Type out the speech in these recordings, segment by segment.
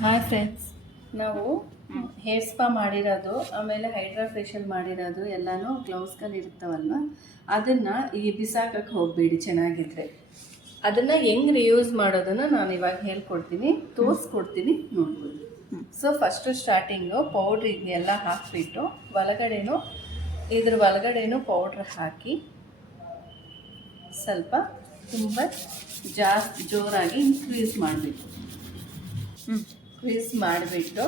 Hi friends, ನಾವು hair spa ಮಾಡಿರೋದು, ಆಮೇಲೆ ಹೈಡ್ರಾ ಫೇಶಿಯಲ್ ಮಾಡಿರೋದು ಎಲ್ಲನೂ ಗ್ಲೌಸ್ಗಳು ಇರ್ತಾವಲ್ವ, ಅದನ್ನು ಈ ಬಿಸಾಕಕ್ಕೆ ಹೋಗಬೇಡಿ. ಚೆನ್ನಾಗಿದ್ರೆ ಅದನ್ನು ಹೆಂಗೆ ರಿಯೂಸ್ ಮಾಡೋದನ್ನು ನಾನು ಇವಾಗ ಹೇಳ್ಕೊಡ್ತೀನಿ, ತೋರಿಸ್ಕೊಡ್ತೀನಿ, ನೋಡ್ಬೋದು. ಸೊ ಫಸ್ಟು ಸ್ಟಾರ್ಟಿಂಗು ಪೌಡ್ರಿಗೆಲ್ಲ ಹಾಕಿಬಿಟ್ಟು ಇದ್ರ ಒಳಗಡೆನೂ ಪೌಡ್ರ್ ಹಾಕಿ ಸ್ವಲ್ಪ ತುಂಬ ಜಾಸ್ತಿ ಜೋರಾಗಿ ಇನ್ಕ್ರೀಸ್ ಮಾಡಬೇಕು. ಕ್ರೀಸ್ ಮಾಡಿಬಿಟ್ಟು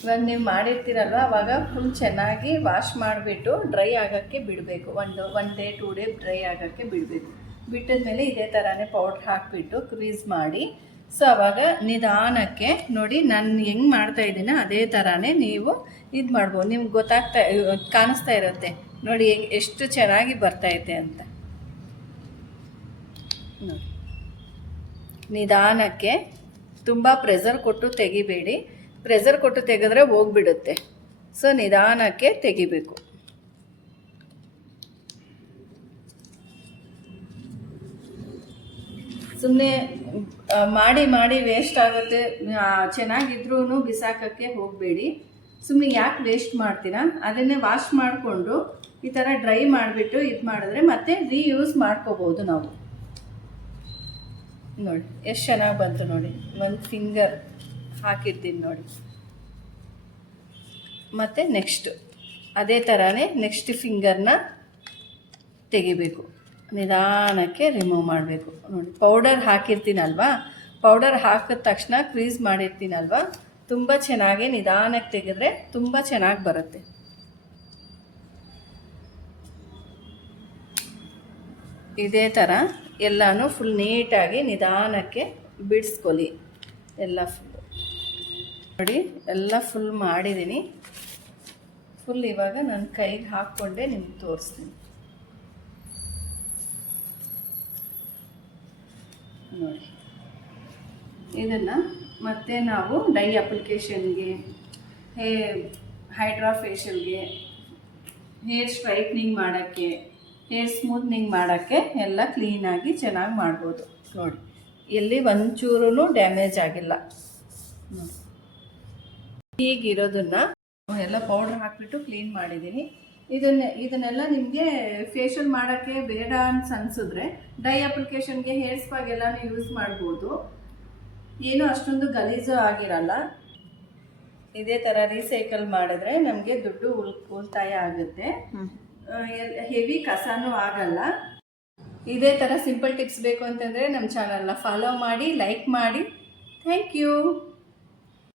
ಇವಾಗ ನೀವು ಮಾಡಿರ್ತೀರಲ್ವ, ಅವಾಗ ಫುಲ್ ಚೆನ್ನಾಗಿ ವಾಶ್ ಮಾಡಿಬಿಟ್ಟು ಡ್ರೈ ಆಗೋಕ್ಕೆ ಬಿಡಬೇಕು. ಒನ್ ಡೇ 2 ಡೇ ಡ್ರೈ ಆಗೋಕ್ಕೆ ಬಿಡಬೇಕು. ಬಿಟ್ಟಿದ್ಮೇಲೆ ಇದೇ ಥರನೇ ಪೌಡ್ರ್ ಹಾಕಿಬಿಟ್ಟು ಕ್ರೀಸ್ ಮಾಡಿ. ಸೊ ಅವಾಗ ನಿಧಾನಕ್ಕೆ ನೋಡಿ, ನಾನು ಹೆಂಗೆ ಮಾಡ್ತಾ ಇದ್ದೀನೋ ಅದೇ ಥರನೇ ನೀವು ಇದು ಮಾಡ್ಬೋದು. ನಿಮ್ಗೆ ಕಾಣಿಸ್ತಾ ಇರುತ್ತೆ ನೋಡಿ ಎಷ್ಟು ಚೆನ್ನಾಗಿ ಬರ್ತೈತೆ ಅಂತ. ನೋಡಿ, ನಿಧಾನಕ್ಕೆ, ತುಂಬ ಪ್ರೆಷರ್ ಕೊಟ್ಟು ತೆಗಿಬೇಡಿ. ಪ್ರೆಷರ್ ಕೊಟ್ಟು ತೆಗೆದ್ರೆ ಹೋಗ್ಬಿಡುತ್ತೆ. ಸೊ ನಿಧಾನಕ್ಕೆ ತೆಗಿಬೇಕು. ಸುಮ್ಮನೆ ಮಾಡಿ ವೇಸ್ಟ್ ಆಗುತ್ತೆ. ಚೆನ್ನಾಗಿದ್ರೂ ಬಿಸಾಕೋಕ್ಕೆ ಹೋಗಬೇಡಿ. ಸುಮ್ಮನೆ ಯಾಕೆ ವೇಸ್ಟ್ ಮಾಡ್ತೀರಾ? ಅದನ್ನೇ ವಾಶ್ ಮಾಡಿಕೊಂಡು ಈ ಥರ ಡ್ರೈ ಮಾಡಿಬಿಟ್ಟು ಇದು ಮಾಡಿದ್ರೆ ಮತ್ತೆ ರೀಯೂಸ್ ಮಾಡ್ಕೋಬೋದು ನಾವು. ನೋಡಿ ಎಷ್ಟು ಚೆನ್ನಾಗಿ ಬಂತು ನೋಡಿ. ಒಂದು ಫಿಂಗರ್ ಹಾಕಿರ್ತೀನಿ ನೋಡಿ. ಮತ್ತು ನೆಕ್ಸ್ಟ್ ಅದೇ ಥರನೇ ನೆಕ್ಸ್ಟ್ ಫಿಂಗರ್ನ ತೆಗಿಬೇಕು. ನಿಧಾನಕ್ಕೆ ರಿಮೂವ್ ಮಾಡಬೇಕು. ನೋಡಿ, ಪೌಡರ್ ಹಾಕಿರ್ತೀನಲ್ವ, ಪೌಡರ್ ಹಾಕಿದ ತಕ್ಷಣ ಕ್ರೀಸ್ ಮಾಡಿರ್ತೀನಲ್ವ, ತುಂಬ ಚೆನ್ನಾಗಿ ನಿಧಾನಕ್ಕೆ ತೆಗೆದ್ರೆ ತುಂಬ ಚೆನ್ನಾಗಿ ಬರುತ್ತೆ. ಇದೇ ಥರ ಎಲ್ಲನೂ ಫುಲ್ ನೀಟಾಗಿ ನಿಧಾನಕ್ಕೆ ಬಿಡಿಸ್ಕೊಳ್ಳಿ. ಎಲ್ಲ ಫುಲ್ ನೋಡಿ, ಎಲ್ಲ ಫುಲ್ ಮಾಡಿದ್ದೀನಿ. ಫುಲ್ ಇವಾಗ ನನ್ನ ಕೈಗೆ ಹಾಕ್ಕೊಂಡೆ ನಿಮ್ಗೆ ತೋರಿಸ್ತೀನಿ ನೋಡಿ. ಇದನ್ನು ಮತ್ತೆ ನಾವು ಡೈ ಅಪ್ಲಿಕೇಶನ್ಗೆ, ಹೈಡ್ರಾ ಫೇಶಿಯಲ್ಗೆ, ಹೇರ್ ಸ್ಟ್ರೈಟ್ನಿಂಗ್ ಮಾಡೋಕ್ಕೆ, ಹೇರ್ ಸ್ಮೂತ್ನಿಂಗ್ ಮಾಡೋಕ್ಕೆ ಎಲ್ಲ ಕ್ಲೀನಾಗಿ ಚೆನ್ನಾಗಿ ಮಾಡ್ಬೋದು. ನೋಡಿ, ಎಲ್ಲಿ ಒಂಚೂರೂ ಡ್ಯಾಮೇಜ್ ಆಗಿಲ್ಲ. ಹೀಗಿರೋದನ್ನು ಎಲ್ಲ ಪೌಡ್ರ್ ಹಾಕಿಬಿಟ್ಟು ಕ್ಲೀನ್ ಮಾಡಿದ್ದೀನಿ. ಇದನ್ನೆಲ್ಲ ನಿಮಗೆ ಫೇಶಿಯಲ್ ಮಾಡೋಕ್ಕೆ ಬೇಡ ಅಂತ ಅನಿಸಿದ್ರೆ ಡೈ ಅಪ್ಲಿಕೇಶನ್ಗೆ, ಹೇರ್ ಸ್ಪಾಗೆಲ್ಲನೂ ಯೂಸ್ ಮಾಡ್ಬೋದು. ಏನೂ ಅಷ್ಟೊಂದು ಗಲೀಜು ಆಗಿರಲ್ಲ. ಇದೇ ಥರ ರೀಸೈಕಲ್ ಮಾಡಿದ್ರೆ ನಮಗೆ ದುಡ್ಡು ಉಳಿತಾಯ ಆಗುತ್ತೆ. ಹೆವಿ ಕಸನೂ ಆಗಲ್ಲ. ಇದೇ ಥರ ಸಿಂಪಲ್ ಟಿಪ್ಸ್ ಬೇಕು ಅಂತಂದರೆ ನಮ್ಮ ಚಾನಲ್ನ ಫಾಲೋ ಮಾಡಿ, ಲೈಕ್ ಮಾಡಿ. Thank you.